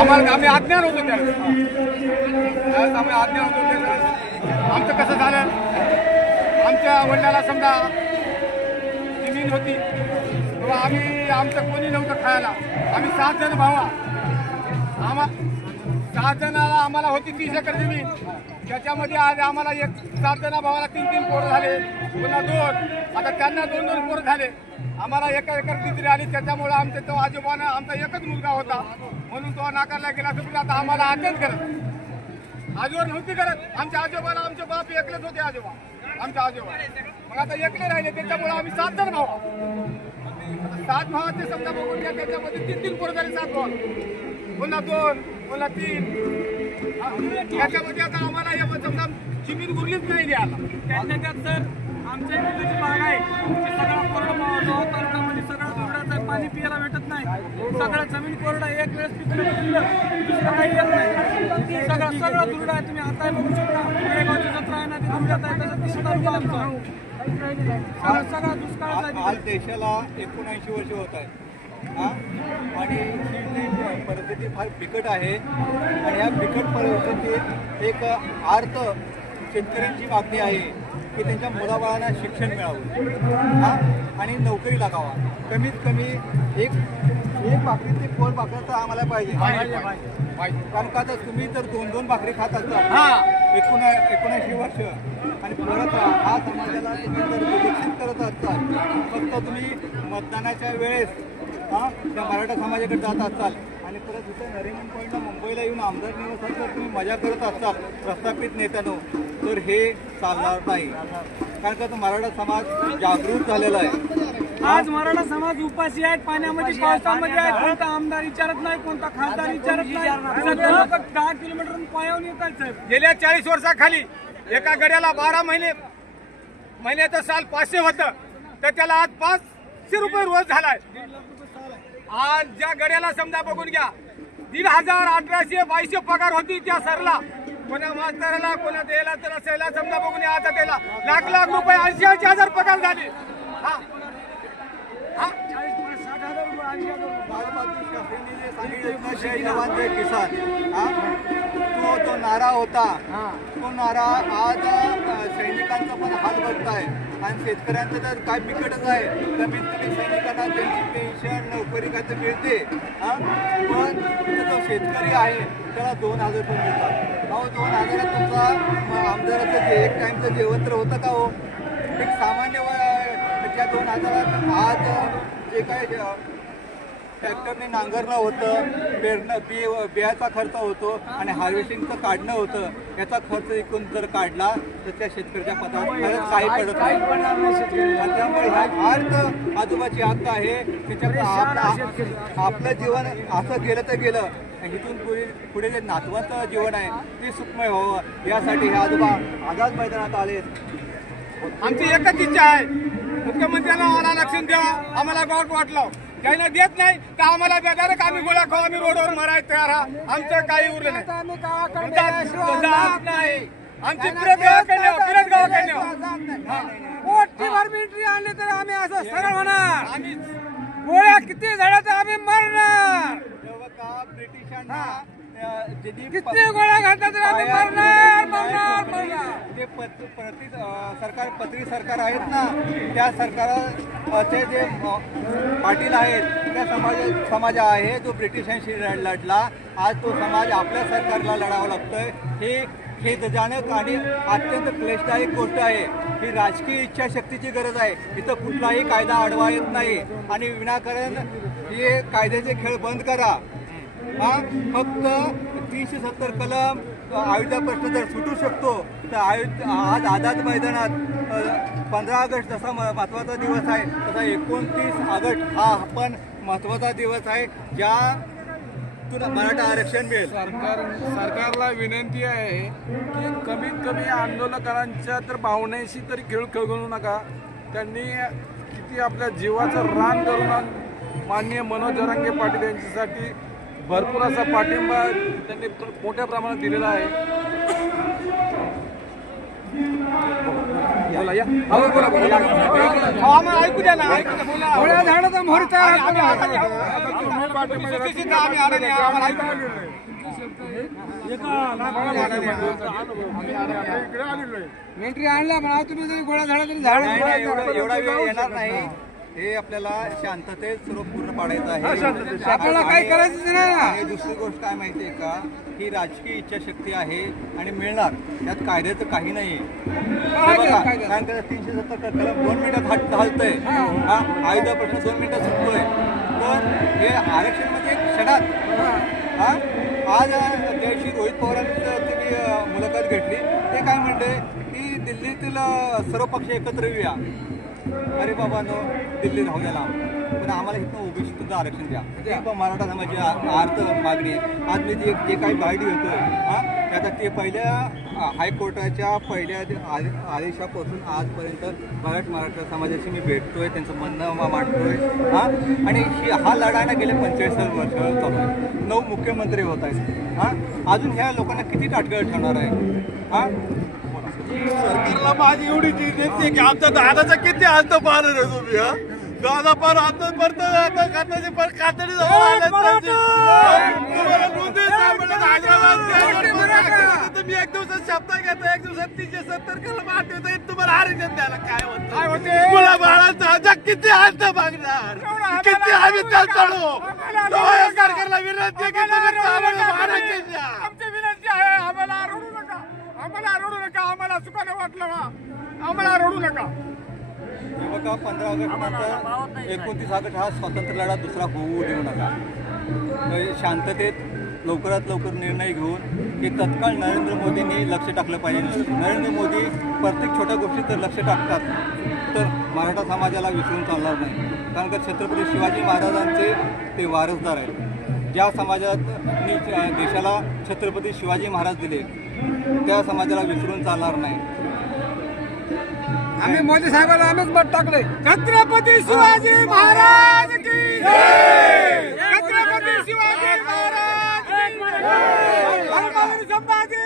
आम्ही अज्ञान होतो त्यावेळेस आम्ही अज्ञान होतो त्यावेळेस आमचं कसं झालं, आमच्या वडिलाला समजा जमीन होती तेव्हा आमचं कोणी नव्हतं खायला. आम्ही 7 जण भावा, 7 जणाला आम्हाला होती 30 एकर जमीन. त्याच्यामध्ये आज आम्हाला 7 जणा भावाला 3-3 पोरं झाले, पुन्हा 2, आता त्यांना 2-2 पोरं झाले. आम्हाला 1 एकर तिजरी आली. त्याच्यामुळे आमच्या तो आजोबानं आमचा एकच मुलगा होता म्हणून तो नाकारला गेला. तर आता आम्हाला अटेंड करत आजोबा नव्हती करत. आमच्या आजोबाला आमचे बाप एकलेच होते आजोबा, आमच्या आजोबा. मग आता एकले राहिले. त्याच्यामुळे आम्ही 7 जण भाऊ. 7 भावाचे समजा बघून घ्या. त्याच्यामध्ये 3-3 पोरं झाले. 7 भाव, पुन्हा 2, पुन्हा 3. याच्यामध्ये आता आम्हाला समजा जमीन उरलीच नाही द्यायला. त्याच्यात सर आमच्या इकडची बाग आहे, सगळा कोरडा तालुक्यामध्ये सगळा कोरडाचं आहे, पाणी पियाला भेटत नाही. सगळं जमीन कोरडा, एक वेळेस पिकलं दुसरं काही येत नाही. सगळं दुर्डा आहे. तुम्ही आता बघू शकता पुणेगावची जत्रा आहे ना, ती दुर्ड्यात आहे. त्याच्यात 30 तालुका आमचा सगळा दुष्काळ आहे. आज देशाला 79 वर्ष होत आहेत आणि ही जी परिस्थिती फार बिकट आहे. आणि या बिकट परिस्थितीत एक आर्त शेतकऱ्यांची मागणी आहे की त्यांच्या मुलाबाळांना शिक्षण मिळावं आणि नोकरी लागावा. कमीत कमी एक भाकरी ते पोट भाकरी आम्हाला पाहिजे. कारण का तर तुम्ही तर 2-2 भाकरी खात असता 79 वर्ष आणि परत हा समाजाला तुम्ही जर विकसित करत असताल, फक्त तुम्ही मतदानाच्या वेळेस त्या मराठा समाजाकडे जात असाल आणि परत इथं नरिमन पॉईंटला मुंबईला येऊन आमदार निवासात जर तुम्ही मजा करत असाल प्रस्थापित नेत्यानो, तर हे चालणार नाही. कारण का तो मराठा समाज जागृत झालेला आहे. आज मराठा समाज उपाशी आहेत, पाण्यामध्ये पावसामध्ये आहेत. कोणता आमदार विचारत नाही, कोणता खासदार विचारत नाही. सगळे लोक 10 किलोमीटर पायावून येतात साहेब. गेल्या 40 वर्षाखाली एका गड्याला 12 महिन्याचं साल 500 होतं, तर त्याला आज 500 रुपये रोज झालाय. आज ज्या गड्याला समजा बघून घ्या 1,500, 1,800, 2,200 पगार होती त्या सरला. कोणा मास्तराला, कोणा द्यायला त्याला सहला समजा बघून घ्या. आता त्याला लाख रुपये 80,000 पगार झाली. किसान तो नारा होता, तो नारा आज सैनिकांचा पण हात बघताय आणि शेतकऱ्यांचं तर काय बिकटच आहे. कमीत कमी सैनिकांना त्यांची पेन्शन नोकरी काय तर मिळते, पण जो शेतकरी आहे त्याला 2,000 रुपये मिळतात. अहो 2,000 तुमचा आमदाराचं जे एक टाईमचं जेवण तर होतं का हो? एक सामान्य त्या 2,000 आज जे काय ट्रॅक्टरने नांगरणं होतं, बियाचा खर्च होतो आणि हार्वेस्टिंगचं काढणं होतं, याचा खर्च एकूण जर काढला तर त्या शेतकऱ्याच्या पदावर खरंच काही पडत नाही. त्यामुळे हा अर्थ आजोबाची हक्क आहे. त्याच्यात आपलं जीवन असं गेलं तर गेलं, इथून पुढे जे नातवाचं जीवन आहे ते सुखमय व्हावं यासाठी हे आजोबा आझाद मैदानात आले. आमची एकच इच्छा आहे, मुख्यमंत्र्यांना आम्हाला आरक्षण द्यावं. आम्हाला गावात वाटलं काही देत नाही तर आम्हाला देणार का? आम्ही गोळा खाऊ, आम्ही रोडवर मरायला तयार आहात. आमचं काही उरलं नाही. आमची गावाकडे पोटभर मिलिटरी आणली तर आम्ही असं सरळ होणार. आम्ही गोळ्या किती झाल्या तर आम्ही मरणार. ब्रिटिशांना किती गोळ्या घातल्या तर आम्ही मरणार. जे सरकार पत्री सरकार आहेत ना, त्या सरकारचे जे पाटील आहेत त्या समाज आहे जो ब्रिटिशांशी लढला. आज तो समाज आपल्या सरकारला लढावं लागतोय. हे खेदजनक आणि अत्यंत क्लेशदायक गोष्ट आहे. ही राजकीय इच्छाशक्तीची गरज आहे. इथं कुठलाही कायदा अडवा येत नाही आणि विनाकारण हे कायद्याचे खेळ बंद करा. फक्त 370 कलम अयोध्या प्रश्न जर सुटू शकतो तर आज आझाद मैदानात 15 ऑगस्ट जसा महत्त्वाचा दिवस आहे तसा 29 ऑगस्ट हा पण महत्त्वाचा दिवस आहे, ज्या मराठा आरक्षण मिळेल. सरकारला विनंती आहे की कमीत कमी आंदोलकांच्या तर भावनेशी तरी खेळ खेळू नका. त्यांनी किती आपल्या जीवाचं रान करून माननीय मनोज जरांगे पाटील यांच्यासाठी भरपूर असा पाठिंबा त्यांनी मोठ्या प्रमाणात दिलेला आहे. बोला या. अहो, आम्हाला ऐकू द्या ना. थोड्या झाडाचा मोहर तयार आम्ही आम्ही आलेले आहे. आम्हाला ऐकू द्या. मिलिटरी आणला पण तुम्ही जरी गोळ्या झाडा तरी झाड नाही, नाही, एवढा वेळ येणार नाही. हे आपल्याला शांततेत सर्व पूर्ण पाडायचं आहे. आपल्याला काही करायचं नाही ना. आणि दुसरी गोष्ट काय माहिती आहे का, ही राजकीय इच्छाशक्ती आहे आणि मिळणार, त्यात कायद्याचं काही नाही. कारण त्याला 370 कलम 2 मिनिटात हलतंय. हा आयुधा प्रश्न 2 मिनिटात सुटतोय. तर हे आरक्षण म्हणजे एक क्षणात. हा आज त्याशी रोहित पवारांनी तुम्ही मुलाखत घेतली, ते काय म्हणते की दिल्लीतील सर्व पक्ष एकत्र येऊया. अरे बाबा नो, दिल्ली राहू द्याला, पण आम्हाला इथनं ओबीसी सुद्धा आरक्षण द्या. ही पण मराठा समाजाची अर्थ मागणी आहे. आज मी जे काही बाईट घेतोय आता ते पहिल्या हायकोर्टाच्या पहिल्या आदेशापासून आजपर्यंत मराठा समाजाशी मी भेटतोय, त्यांचं म्हणणं मांडतोय. आणि हा लढा ना गेले 45 वर्ष चालू आहे. 9 मुख्यमंत्री होत आहेत. अजून ह्या लोकांना किती टाटकळ ठेवणार आहे? सरकारला माझी एवढी चीज देते की आमच्या दादाचा किती हात पाहणार आहे तुम्ही? हा दादा पार हातात पडतं खात्याचे पण कातडी तुम्ही एक दिवसात शब्द घेता, एक दिवसात 370 कलम आठवता, तुम्हाला आरक्षण द्यायला काय होतं? मुला बाळांचा किती हात मागणार, किती आम्ही त्या चढू. सरकारला विनंती आहे की आरक्षण द्या. आमची विनंती आहे, आम्हाला रडू नका, आम्हाला रडू नका. आम्हाला सुखानं वाटलं ना, आम्हाला रडू नका. हे बघा, 15 ऑगस्ट नंतर 29 ऑगस्ट हा स्वातंत्र्य लढा दुसरा होऊ देऊ नका. शांततेत लवकरात लवकर निर्णय घेऊन हे तत्काळ नरेंद्र मोदींनी लक्ष टाकलं पाहिजे. नरेंद्र मोदी प्रत्येक छोट्या गोष्टीत तर लक्ष टाकतात, तर मराठा समाजाला विसरून चालणार नाही. कारण का छत्रपती शिवाजी महाराजांचे ते वारसदार आहेत. ज्या समाजाने देशाला छत्रपती शिवाजी महाराज दिले, त्या समाजाला विसरून चालणार नाही. आम्ही मोदी साहेबांना आम्हीच मत टाकले. छत्रपती शिवाजी महाराज की जय. छत्रपती शिवाजी महाराज की जय. संभाजी